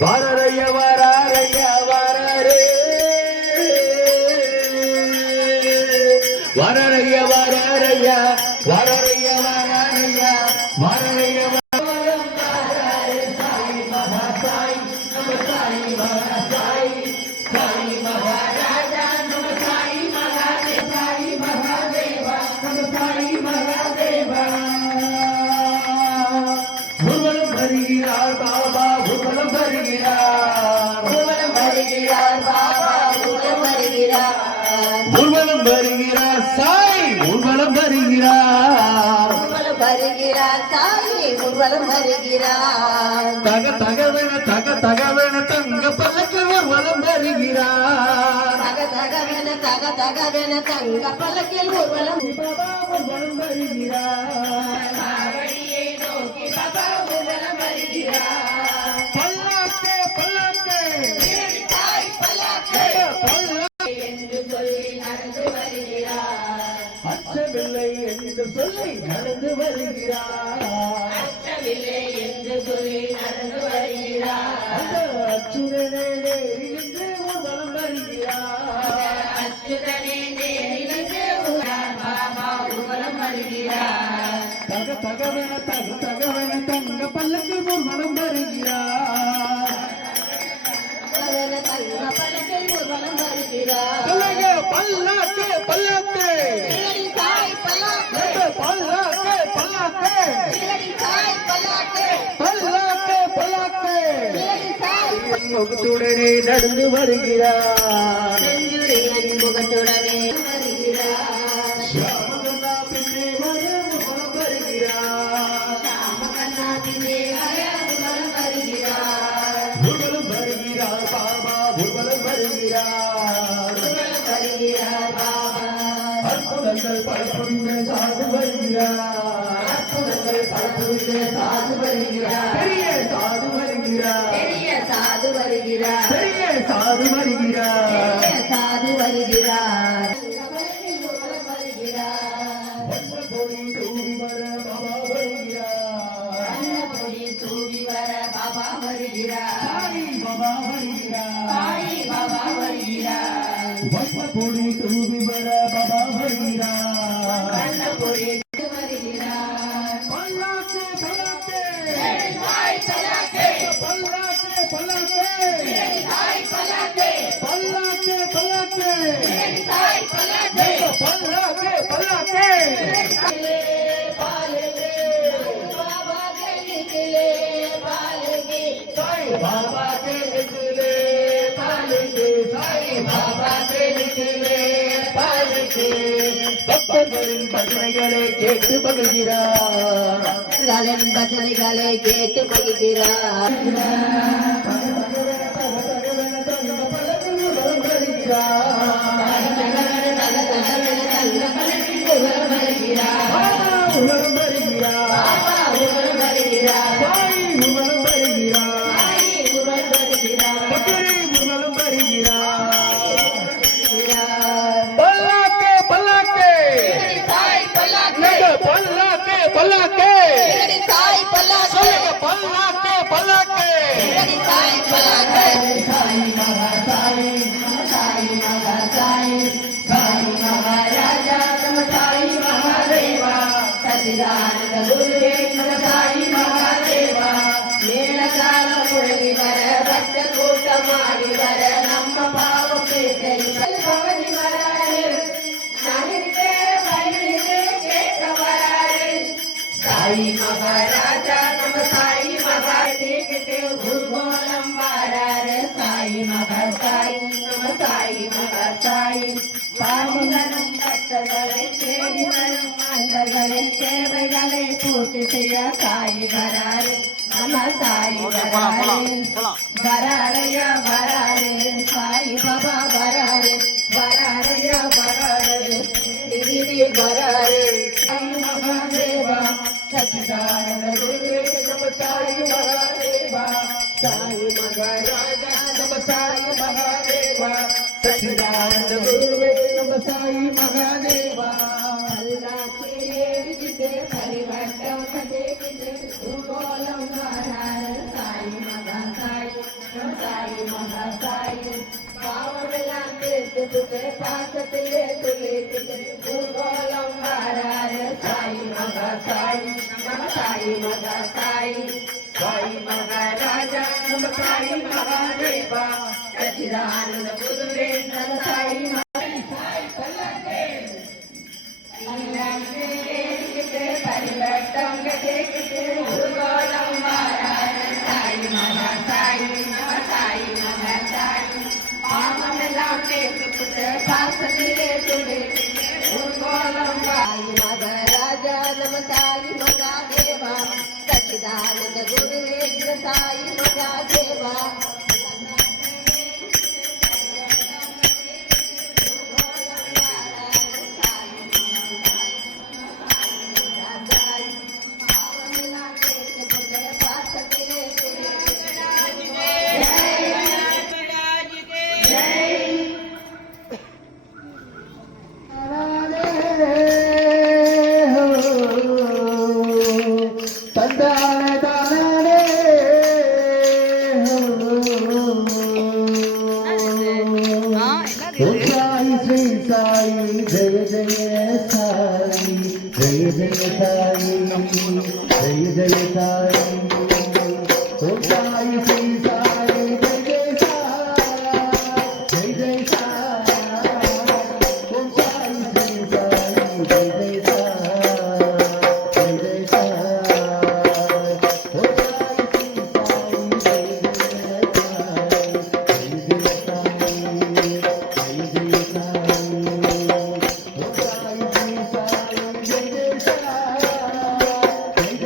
வாரரைய வாரரைய வாரரே வாரரைய வாரரைய வாரரைய வாரரைய வாரரைய வருகிறார் பாபா ஊர்வலம் வருகிறார் ஊர்வலம் வருகிறார் பாபா ஊர்வலம் வருகிறார் ஊர்வலம் வருகிறார் சாய் ஊர்வலம் வருகிறார் ஊர்வலம் வருகிறார் சாய் ஊர்வலம் வருகிறார் தகவன தங்க பல்லக்கு ஊர்வலம் வருகிறார் தகவன தங்க பல்லக்கில் ஊர்வலம் பாபா ஊர்வலம் வருகிறார் பல்லாக்கே பல்லாக்கே என்று சொல்லி நடந்து வருகிறார் அச்சமில்லை என்று சொல்லி நடந்து வருகிறார் அச்சமில்லை என்று சொல்லி நடந்து வருகிறார் அந்த அச்சுதனே நேரிலிருந்து ஊர்வலம் வருகிறார் அச்சுதனே நேரிலிருந்து பாபா ஊர்வலம் வருகிறார் தகவன தங்க பல்லக்கு ஊர்வலம் வருகிறார் பல்லாக்கு பல்லாக்கு பல்லாக்கு பல்லாக்கு பல்லாக்கு முகத்துடனே நடந்து வருகிறார் முகத்துடனே வருகிறார் அற்புதங்கள் பல புரிந்த சாது வருகிறார் அற்புதங்கள் பல புரிந்த சாது வருகிறார் பெரிய சாது வருகிறார் பெரிய சாது வருகிறார் பெரிய சாது வருகிறார் பெரிய சாது வருகிறார் வண்ணப்பொடி தூவி வர பாபா வருகிறார் வண்ணப்பொடி தூவி வர பாபா வருகிறார் சாய் பாபா வருகிறார் சாய் பாபா வருகிறார் வண்ணப்பொடி தூவி வர பாபா வருகிறார் வண்ணப்பொடி வருகிறார் பல்லாக்கு பல்லாக்கு சாய் பல்லாக்கு பல்லாக்கு பல்லாக்கு சாய் பல்லாக்கு பல்லாக்கு பல்லாக்கு சாய் பல்லாக்கு பல்லாக்கு பல்லாக்கு பாலகே பாபா के निकले पालके साई बाबा के निकले पालके साई बाबा के निकले पालके பக்தர்களின் பஜனைகளை கேட்டு மகிழ்கிறார் பஜனைகளை கேட்டு மகிழ்கிறார் ನಮ್ಮ ಪಾವಕ್ಕೆ साई महाराजा नम साई महाराज गुरुगोलम बारार साई महा साई नम साई महा साई பாவங்களும் பக்தர்களை தேடி வரும் அந்தர்களின் தேவைகளை பூர்த்தி செய்ய சாய் வராரு நம சாய் வராரு வராரையா வராரு சாய் பாபா வராரு வராரையா வராரு बघा रे साई महादेवा सच्चिदानंद गुरुवे नम साई महादेवा साई महाराजा नम साई महादेवा सच्चिदानंद गुरुवे नम साई महादेवा अल्लाह के जिते परिवर्तन कदे किते भूगोलम महाराज साई महासाई नम साई महासाई पावला के तुझे पास तिले तुले किते भूगोलम महाराज साई महासाई नम साई महासाई साई महाराजा नम साई महादेवा सच्चिदानंद गुरुवे नम साई परिवर्तन के भूगोलम महाराज साई महासाई नम साई महासाई पावला के तुझे पास तिले तुले भूगोलम साई महाराजा नम साई महादेवा सच्चिदानंद गुरुवे साई महादेवा जय जय साई जय जय साई जय जय साई ओ साई श्री साई जय जय साई जय जय साई ओ साई श्री साई जय जय साई जय जय साई ओ साई श्री साई जय जय साई जय जय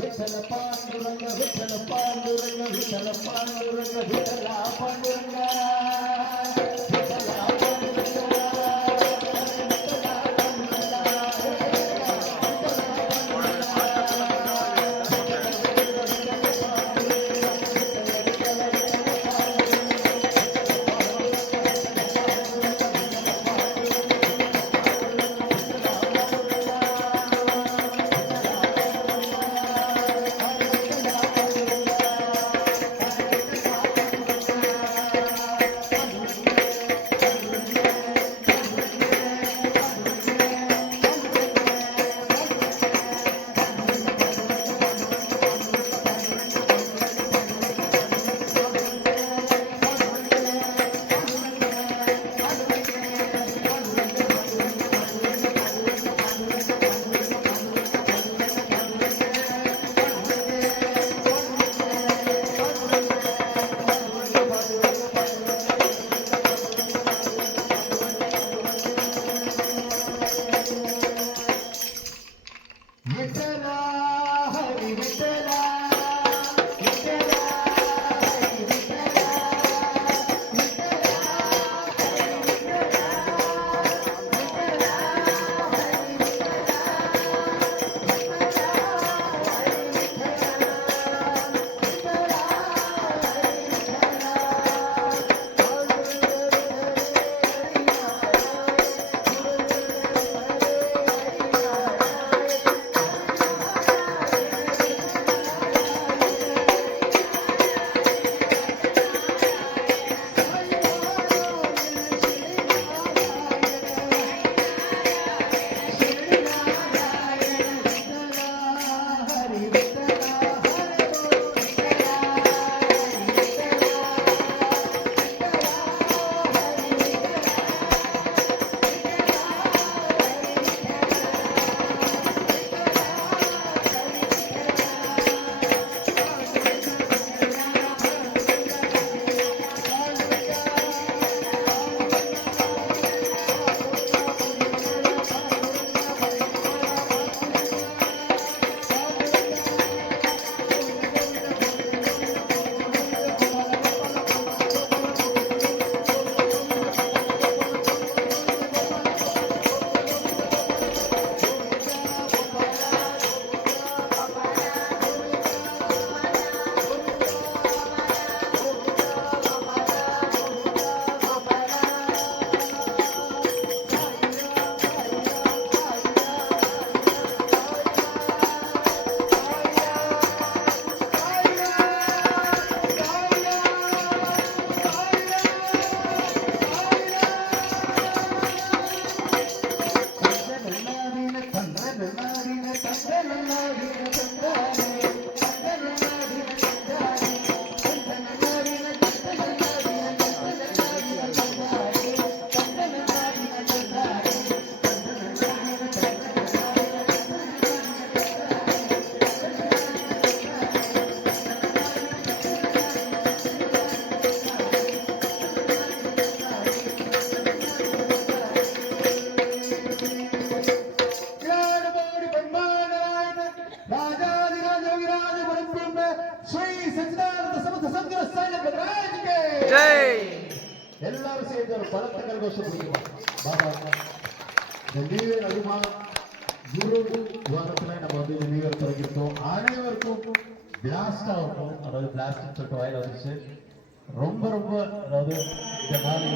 विठ्ठल पांडुरंग विठ्ठल पांडुरंग विठ्ठल पांडुरंग विठ्ठला पांडुरंगा எல்லாரும் சேர்ந்து ஒரு பலத்த கரகோஷம் பாபா இந்த நியூ இயர் அதுமா குரு வாரத்துல நம்ம வந்து இந்த நியூ இயர் தொடங்கிட்டோம். அனைவருக்கும் பிளாஸ்டா இருக்கும். அதாவது பிளாஸ்ட் சொல்லிட்டு வாயில வந்துச்சு. ரொம்ப ரொம்ப அதாவது இந்த நாள்